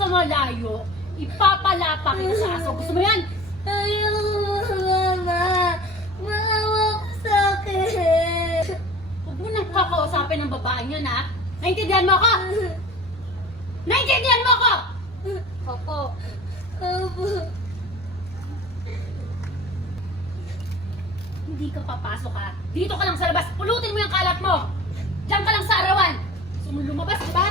sa malayo, ipapalapa kita sa aso. Gusto mo yan? Ayoko, Mama. Maawa ko sa akin. Huwag mo nang kakausapin ng babaeng yun, ha? Naintindihan mo ako? Naintindihan mo ako? Opo. Opo. Hindi ka papasok, ha? Dito ka lang sa labas. Pulutin mo yung kalat mo. Diyan ka lang sa arawan. Gusto mo lumabas, di ba?